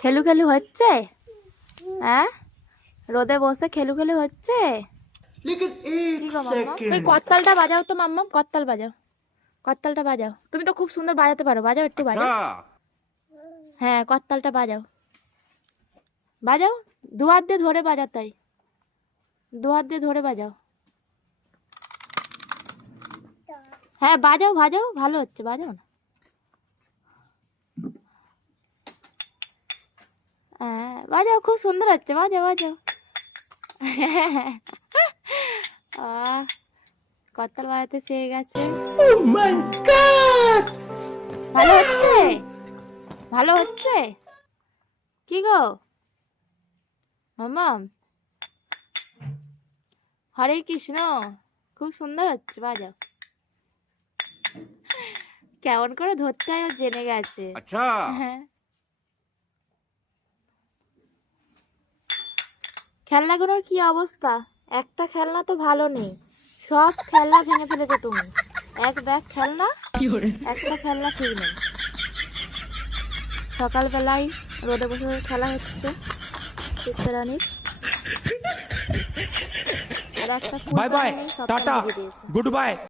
খেলু খেলু হচ্ছে? হ্যাঁ, রোদে বসে খেলু খেলু হচ্ছে। लेकिन एक কি গো মাম্মা, सेकंड এই করতালটা বাজাও তো মাম্মা, করতাল বাজাও, করতালটা বাজাও। তুমি তো খুব সুন্দর বাজাতে পারো, বাজাও একটু বাজাও। হ্যাঁ, করতালটা বাজাও, বাজাও। দু হাত দিয়ে ধরে বাজাও, তাই দু হাত দিয়ে ধরে বাজাও। হ্যাঁ বাজাও, বাজাও, ভালো হচ্ছে, বাজাও না। হ্যাঁ বাজাও, খুব সুন্দর হচ্ছে, বাজাও বাজাও। আহ, করতাল বাজাতে শিখে গেছে। ओह माय गॉड ভালো হচ্ছে, ভালো হচ্ছে। কি গো মাম্মাম, হরে কৃষ্ণ, খুব সুন্দর হচ্ছে, বাজাও। কেমন করে ধরতে হয় ও জেনে গেছে। अच्छा হ্যাঁ, খেলনাগুলোর কি অবস্থা? একটা খেলনা তো ভালো নেই, সব খেলনা ভেঙে ফেলেছো তুমি। এক ব্যাগ খেলনা, একটা খেলনা ঠিক নেই। সকালবেলায় রোদে বসে খেলা হচ্ছে রানীর, আর একটা ফুল बाय बाय নেই, সব टाटा ভিজে দিয়েছে। Good bye.